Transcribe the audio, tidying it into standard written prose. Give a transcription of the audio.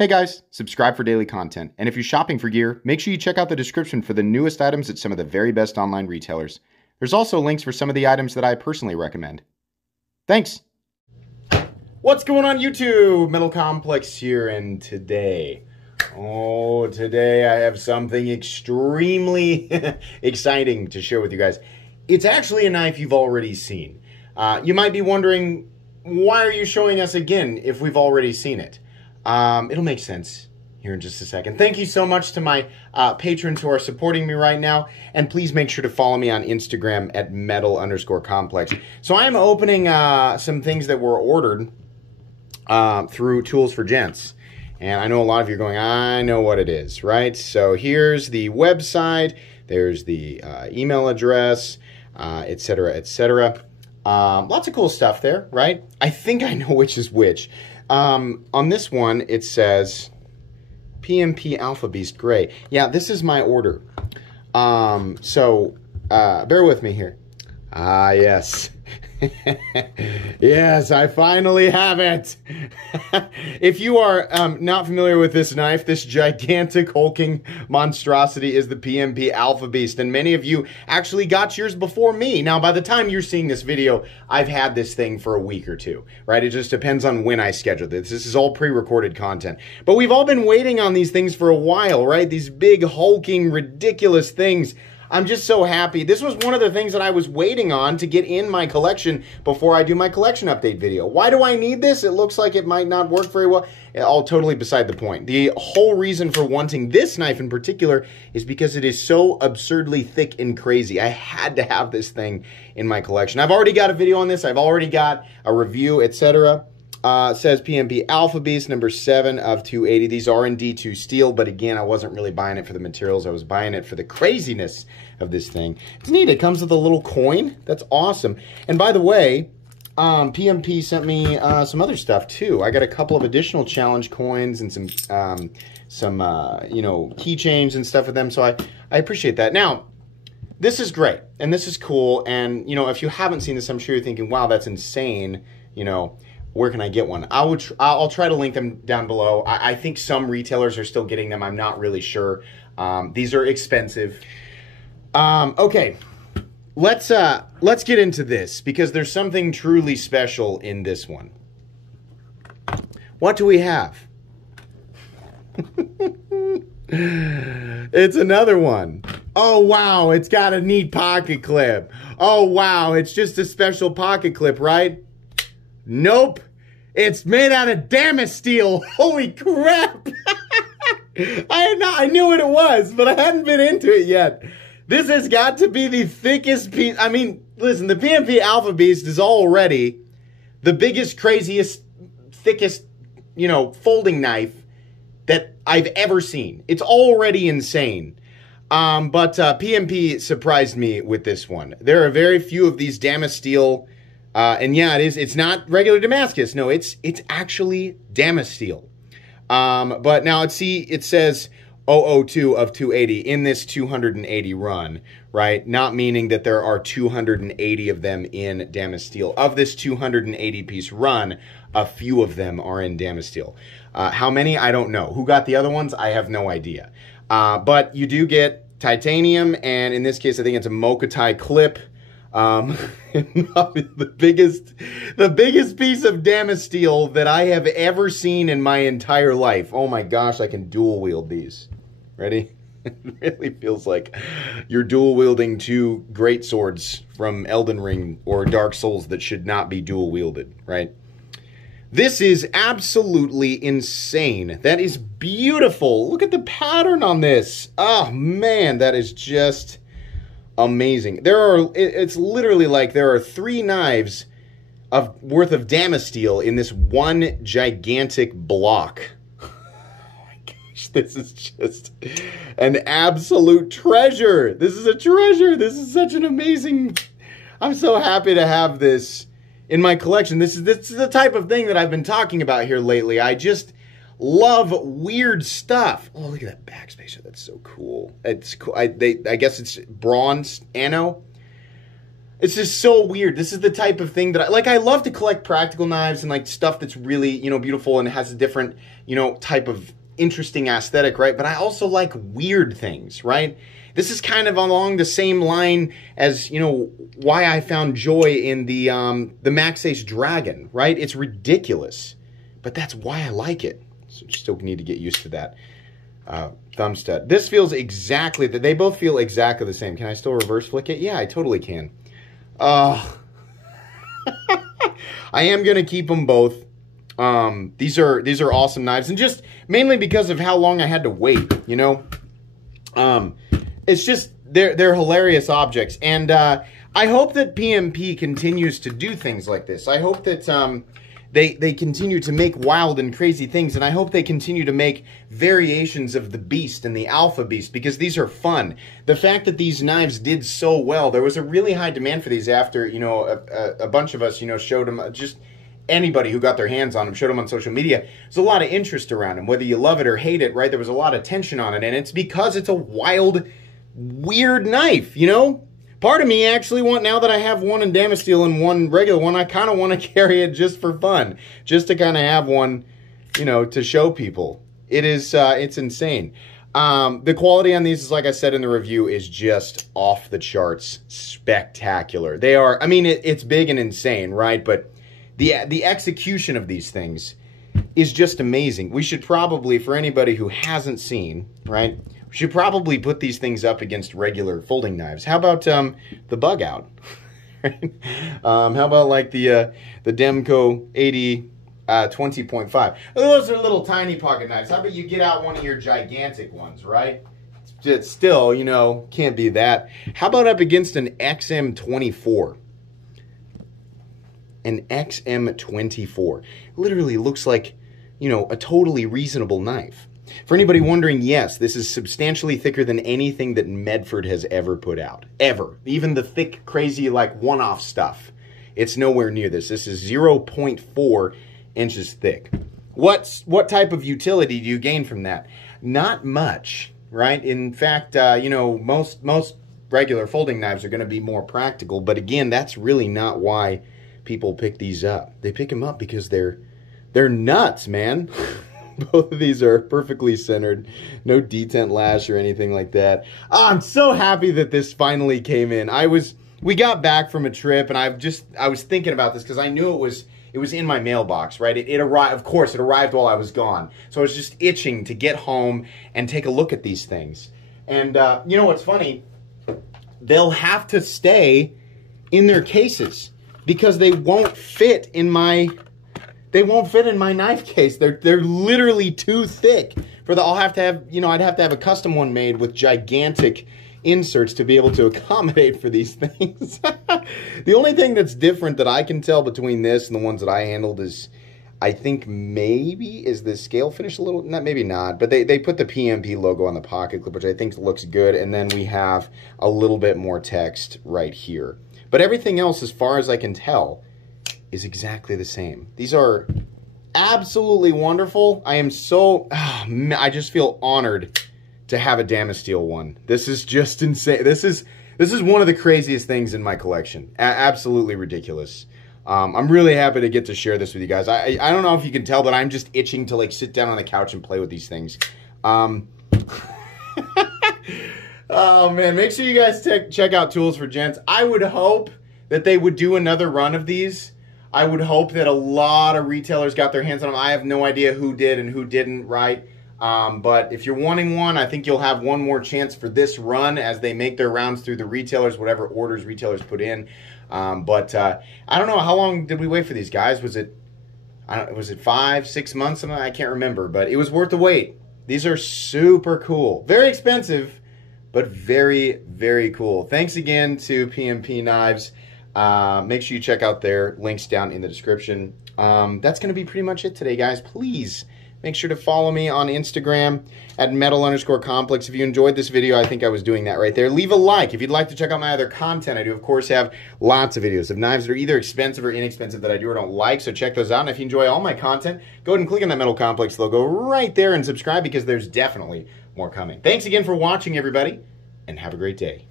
Hey guys, subscribe for daily content, and if you're shopping for gear, make sure you check out the description for the newest items at some of the very best online retailers. There's also links for some of the items that I personally recommend. Thanks! What's going on YouTube? Metal Complex here, and today I have something extremely exciting to share with you guys. It's actually a knife you've already seen. You might be wondering, why are you showing us again if we've already seen it? It'll make sense here in just a second. Thank you so much to my patrons who are supporting me right now, and please make sure to follow me on Instagram at metal_complex. So I am opening some things that were ordered through Tools for Gents, and I know a lot of you are going, I know what it is, right? So here's the website, there's the email address, etc., etc. Lots of cool stuff there, right? I think I know which is which. On this one, it says PMP Alpha Beast Gray. Yeah, this is my order. So bear with me here. Yes. Yes, I finally have it. If you are not familiar with this knife, this gigantic hulking monstrosity is the PMP Alpha Beast, and many of you actually got yours before me. Now, by the time you're seeing this video, I've had this thing for a week or two, right? It just depends on when I schedule this. This is all pre-recorded content. But we've all been waiting on these things for a while, right? These big, hulking, ridiculous things. I'm just so happy. This was one of the things that I was waiting on to get in my collection before I do my collection update video. Why do I need this? It looks like it might not work very well. All totally beside the point. The whole reason for wanting this knife in particular is because it is so absurdly thick and crazy. I had to have this thing in my collection. I've already got a video on this. I've already got a review, etc. It says PMP Alpha Beast, number 7 of 280. These are in D2 steel, but again, I wasn't really buying it for the materials. I was buying it for the craziness of this thing. It's neat. It comes with a little coin. That's awesome. And by the way, PMP sent me some other stuff too. I got a couple of additional challenge coins and some you know, keychains and stuff with them. So I appreciate that. Now, this is great and this is cool. And you know, if you haven't seen this, I'm sure you're thinking, wow, that's insane. You know, where can I get one? I'll try to link them down below. I think some retailers are still getting them. I'm not really sure. These are expensive. Okay, let's get into this because there's something truly special in this one. What do we have? It's another one. Oh wow, it's got a neat pocket clip. Oh wow, it's just a special pocket clip, right? Nope, it's made out of Damasteel. Holy crap! I knew what it was, but I hadn't been into it yet. This has got to be the thickest piece. I mean, listen, the PMP Alpha Beast is already the biggest, craziest, thickest, you know, folding knife that I've ever seen. It's already insane. But PMP surprised me with this one. There are very few of these Damasteel. And yeah, it's not regular Damascus. No, it's actually Damasteel. But now it says 002 of 280 in this 280 run, right? Not meaning that there are 280 of them in Damasteel. Of this 280 piece run, a few of them are in Damasteel. How many? I don't know. Who got the other ones? I have no idea. But you do get titanium, and in this case, I think it's a Mokutai clip. The biggest piece of Damasteel that I have ever seen in my entire life. Oh my gosh, I can dual wield these. Ready? It really feels like you're dual wielding two great swords from Elden Ring or Dark Souls that should not be dual wielded, right? This is absolutely insane. That is beautiful. Look at the pattern on this. Oh man, that is just amazing. It's literally like there are 3 knives worth of Damasteel in this one gigantic block. Oh my gosh, this is just an absolute treasure. This is a treasure. This is such an amazing. I'm so happy to have this in my collection. This is the type of thing that I've been talking about here lately. I just love weird stuff. Oh, look at that backspacer. That's so cool. It's cool. I guess it's bronze anno. It's just so weird. This is the type of thing that I love to collect practical knives and like stuff that's really, you know, beautiful and has a different, you know, type of interesting aesthetic, right? But I also like weird things, right? This is kind of along the same line as, you know, why I found joy in the Max Ace Dragon, right? It's ridiculous, but that's why I like it. So still need to get used to that. Thumb stud. This feels exactly, they both feel exactly the same. Can I still reverse flick it? Yeah, I totally can. I am going to keep them both. These are awesome knives, and just mainly because of how long I had to wait, you know? It's just, they're hilarious objects, and I hope that PMP continues to do things like this. I hope that they continue to make wild and crazy things, and I hope they continue to make variations of the Beast and the Alpha Beast, because these are fun. The fact that these knives did so well, there was a really high demand for these after, you know, a bunch of us, you know, showed them, just anybody who got their hands on them, showed them on social media. There's a lot of interest around them, whether you love it or hate it, right? There was a lot of tension on it, and it's because it's a wild, weird knife, you know? Part of me actually now that I have one in Damasteel and one regular one, I kind of want to carry it just for fun. Just to kind of have one, you know, to show people. It's insane. The quality on these, is, like I said in the review, is just off the charts spectacular. They are, I mean, it's big and insane, right? But the execution of these things is just amazing. We should probably, for anybody who hasn't seen, right? We should probably put these things up against regular folding knives. How about the Bug Out? Right? How about like the Demco 80 20.5? Those are little tiny pocket knives. How about you get out one of your gigantic ones, right? It's still, you know, can't be that. How about up against an XM24? An XM24. Literally looks like, you know, a totally reasonable knife. For anybody wondering, yes, this is substantially thicker than anything that Medford has ever put out. Ever. Even the thick, crazy, like, one-off stuff. It's nowhere near this. This is 0.4 inches thick. What type of utility do you gain from that? Not much, right? In fact, you know, most regular folding knives are going to be more practical, but again, that's really not why people pick these up. They pick them up because they're nuts, man. Both of these are perfectly centered. No detent lash or anything like that. Oh, I'm so happy that this finally came in. We got back from a trip, and I was thinking about this because I knew it was in my mailbox, right? It arrived, of course, it arrived while I was gone. So I was just itching to get home and take a look at these things. And you know what's funny? They'll have to stay in their cases because they won't fit in my knife case. They're literally too thick for I'll have to have, you know, I'd have to have a custom one made with gigantic inserts to be able to accommodate for these things. The only thing that's different that I can tell between this and the ones that I handled is, I think maybe, is the scale finish a little, maybe not, but they put the PMP logo on the pocket clip, which I think looks good, and then we have a little bit more text right here. But everything else, as far as I can tell, is exactly the same. These are absolutely wonderful. I am so, I just feel honored to have a Damasteel one. This is just insane. This is one of the craziest things in my collection. Absolutely ridiculous. I'm really happy to get to share this with you guys. I don't know if you can tell, but I'm just itching to like sit down on the couch and play with these things. Oh man, make sure you guys check out Tools for Gents. I would hope that they would do another run of these. I would hope that a lot of retailers got their hands on them. I have no idea who did and who didn't, right? But if you're wanting one, I think you'll have one more chance for this run as they make their rounds through the retailers, whatever orders retailers put in. I don't know, how long did we wait for these guys? Was it 5, 6 months? Something, I can't remember, but it was worth the wait. These are super cool. Very expensive, but very, very cool. Thanks again to PMP Knives. Make sure you check out their links down in the description. That's going to be pretty much it today, guys. Please make sure to follow me on Instagram at metal_complex. If you enjoyed this video, I think I was doing that right there. Leave a like. If you'd like to check out my other content, I do, of course, have lots of videos of knives that are either expensive or inexpensive that I do or don't like, so check those out. And if you enjoy all my content, go ahead and click on that Metal Complex logo right there and subscribe, because there's definitely more coming. Thanks again for watching, everybody, and have a great day.